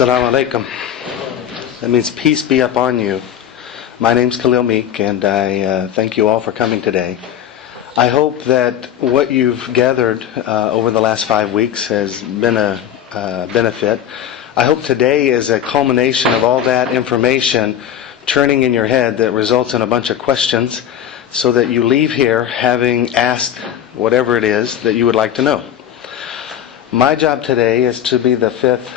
Assalamu alaikum. That means peace be upon you. My name's Khalil Meek, and I thank you all for coming today. I hope that what you've gathered over the last 5 weeks has been a benefit. I hope today is a culmination of all that information churning in your head that results in a bunch of questions, so that you leave here having asked whatever it is that you would like to know. My job today is to be the fifth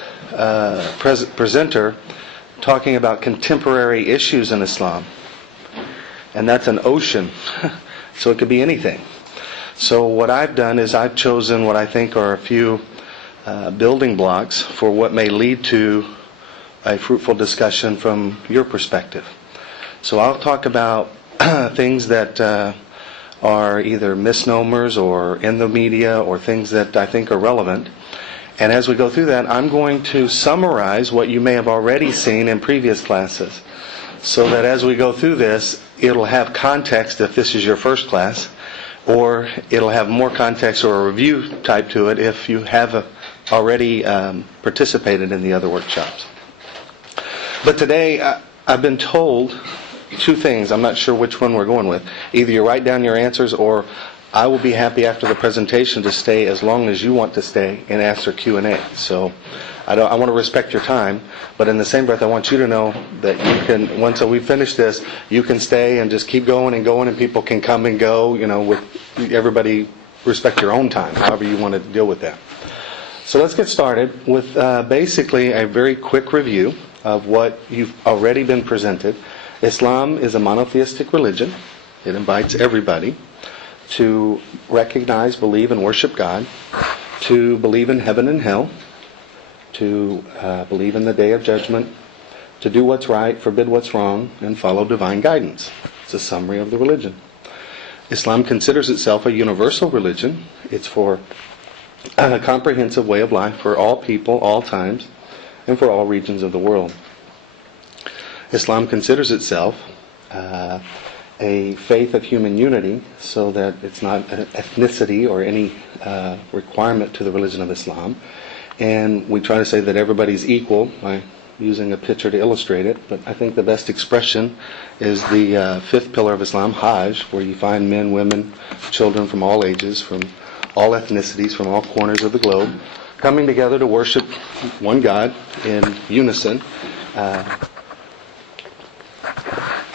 presenter talking about contemporary issues in Islam. And that's an ocean, so it could be anything. So what I've done is I've chosen what I think are a few building blocks for what may lead to a fruitful discussion from your perspective. So I'll talk about things that are either misnomers or in the media or things that I think are relevant. And as we go through that, I'm going to summarize what you may have already seen in previous classes, so that as we go through this, it'll have context if this is your first class, or it'll have more context or a review type to it if you have already participated in the other workshops. But today, I've been told two things. I'm not sure which one we're going with. Either you write down your answers, or I will be happy after the presentation to stay as long as you want to stay and answer Q&A. So I want to respect your time, but in the same breath, I want you to know that you can, once we finish this, you can stay and just keep going, and people can come and go, with everybody respect your own time, however you want to deal with that. So let's get started with basically a very quick review of what you've already been presented. Islam is a monotheistic religion. It invites everybody to recognize, believe, and worship God, to believe in heaven and hell, to believe in the day of judgment, to do what's right, forbid what's wrong, and follow divine guidance. It's a summary of the religion. Islam considers itself a universal religion. It's for a comprehensive way of life for all people, all times, and for all regions of the world. Islam considers itself a faith of human unity, so that it's not an ethnicity or any requirement to the religion of Islam. And we try to say that everybody's equal by using a picture to illustrate it, but I think the best expression is the fifth pillar of Islam, Hajj, where you find men, women, children from all ages, from all ethnicities, from all corners of the globe, coming together to worship one God in unison,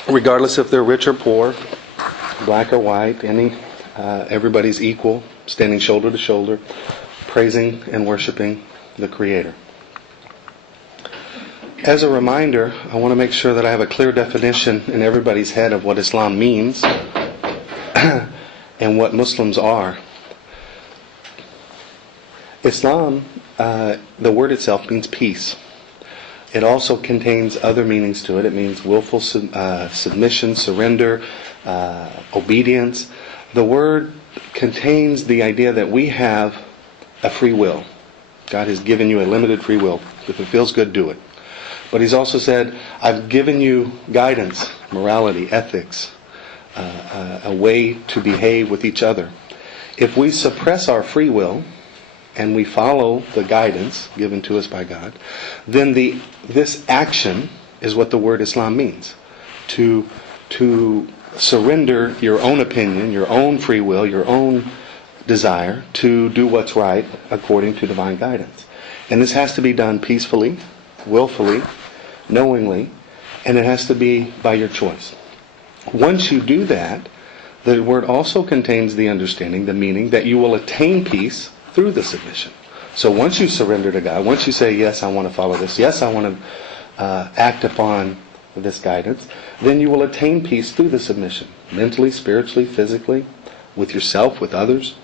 regardless if they're rich or poor, black or white, everybody's equal, standing shoulder to shoulder, praising and worshiping the Creator. As a reminder, I want to make sure that I have a clear definition in everybody's head of what Islam means and what Muslims are. Islam, the word itself means peace. It also contains other meanings to it. It means willful submission, surrender, obedience. The word contains the idea that we have a free will. God has given you a limited free will. If it feels good, do it. But He's also said, I've given you guidance, morality, ethics, a way to behave with each other. If we suppress our free will, and we follow the guidance given to us by God, then this action is what the word Islam means. To surrender your own opinion, your own free will, your own desire to do what's right according to divine guidance. And this has to be done peacefully, willfully, knowingly, and it has to be by your choice. Once you do that, the word also contains the understanding, the meaning, that you will attain peace through the submission. So once you surrender to God, once you say, yes, I want to follow this, yes, I want to act upon this guidance, then you will attain peace through the submission, mentally, spiritually, physically, with yourself, with others.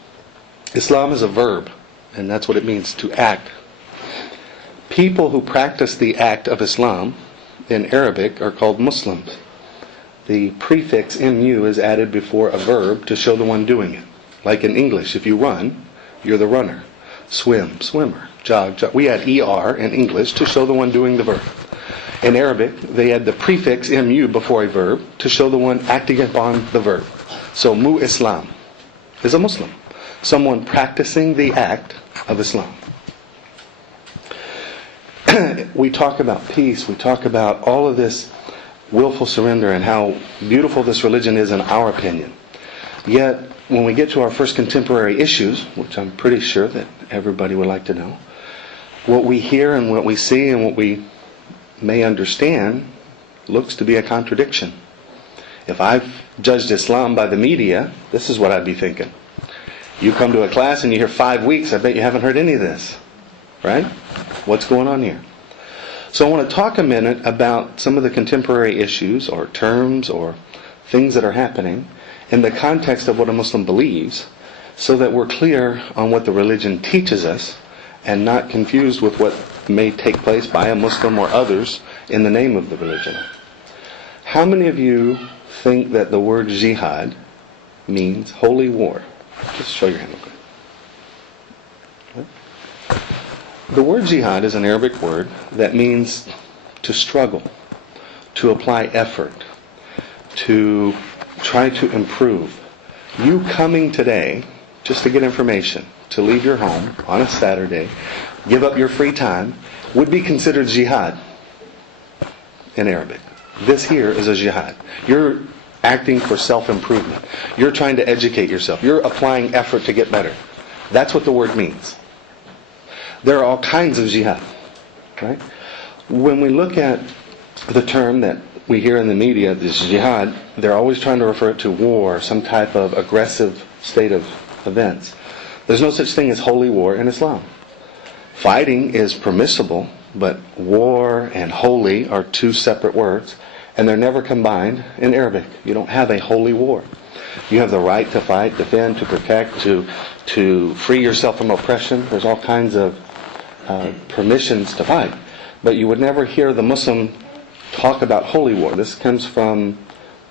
Islam is a verb, and that's what it means, to act. People who practice the act of Islam in Arabic are called Muslims. The prefix mu is added before a verb to show the one doing it. Like in English, if you run, you're the runner. Swim, swimmer. Jog, jog. We add er in English to show the one doing the verb. In Arabic, they add the prefix mu before a verb to show the one acting upon the verb. So mu Islam is a Muslim, someone practicing the act of Islam. we talk about peace, we talk about all of this willful surrender and how beautiful this religion is in our opinion. Yet, when we get to our first contemporary issues, which I'm pretty sure that everybody would like to know, what we hear and what we see and what we may understand looks to be a contradiction. If I've judged Islam by the media, this is what I'd be thinking. You come to a class and you hear 5 weeks, I bet you haven't heard any of this. Right? What's going on here? So I want to talk a minute about some of the contemporary issues or terms or things that are happening in the context of what a Muslim believes, so that we're clear on what the religion teaches us and not confused with what may take place by a Muslim or others in the name of the religion. How many of you think that the word jihad means holy war? Just show your hand real quick. The word jihad is an Arabic word that means to struggle, to apply effort, to try to improve. You coming today just to get information, to leave your home on a Saturday, give up your free time, would be considered jihad in Arabic. This here is a jihad. You're acting for self-improvement. You're trying to educate yourself. You're applying effort to get better. That's what the word means. There are all kinds of jihad. Right? When we look at the term that we hear in the media, this jihad, they're always trying to refer it to war, some type of aggressive state of events. There's no such thing as holy war in Islam. Fighting is permissible, but war and holy are two separate words, and they're never combined in Arabic. You don't have a holy war. You have the right to fight, defend, to protect, to free yourself from oppression. There's all kinds of permissions to fight. But you would never hear the Muslim talk about holy war. This comes from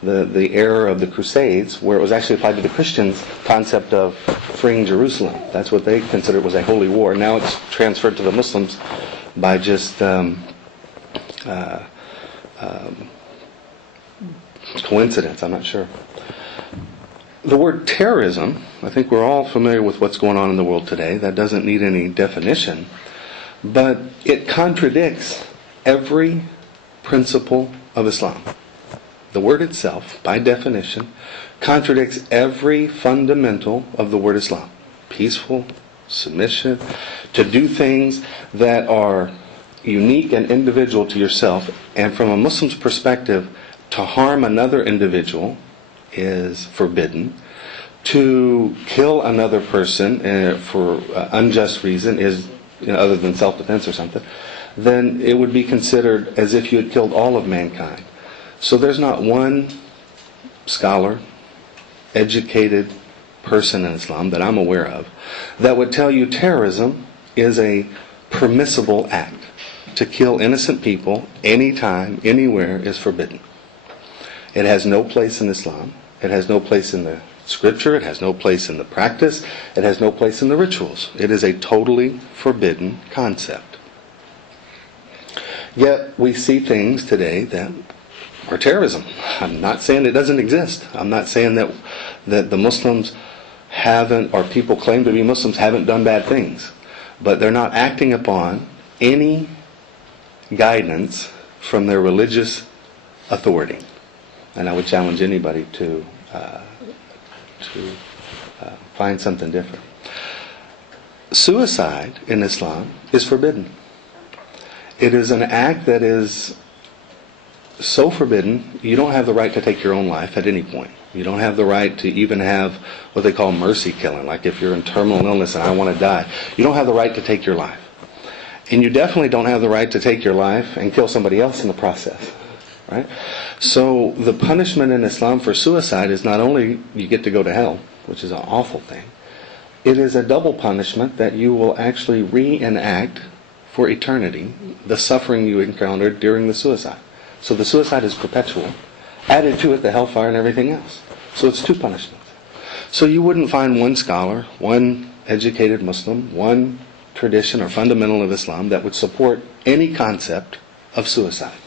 the era of the Crusades, where it was actually applied to the Christians' concept of freeing Jerusalem. That's what they considered was a holy war. Now it's transferred to the Muslims by just coincidence, I'm not sure. The word terrorism, I think we're all familiar with what's going on in the world today. That doesn't need any definition. But it contradicts every principle of Islam. The word itself, by definition, contradicts every fundamental of the word Islam. Peaceful, submission, to do things that are unique and individual to yourself. And from a Muslim's perspective, to harm another individual is forbidden. To kill another person for unjust reason is, other than self-defense or something, then it would be considered as if you had killed all of mankind. So there's not one scholar, educated person in Islam that I'm aware of that would tell you terrorism is a permissible act. To kill innocent people anytime, anywhere is forbidden. It has no place in Islam. It has no place in the scripture. It has no place in the practice. It has no place in the rituals. It is a totally forbidden concept. Yet we see things today that are terrorism. I'm not saying it doesn't exist. I'm not saying that the Muslims haven't, or people claim to be Muslims haven't done bad things. But they're not acting upon any guidance from their religious authority. And I would challenge anybody to find something different. Suicide in Islam is forbidden. It is an act that is so forbidden, you don't have the right to take your own life at any point. You don't have the right to even have what they call mercy killing. Like if you're in terminal illness and I want to die, you don't have the right to take your life. And you definitely don't have the right to take your life and kill somebody else in the process. Right? So the punishment in Islam for suicide is not only you get to go to hell, which is an awful thing, it is a double punishment that you will actually reenact for eternity the suffering you encountered during the suicide. So the suicide is perpetual. Added to it the hellfire and everything else. So it's two punishments. So you wouldn't find one scholar, one educated Muslim, one tradition or fundamental of Islam that would support any concept of suicide.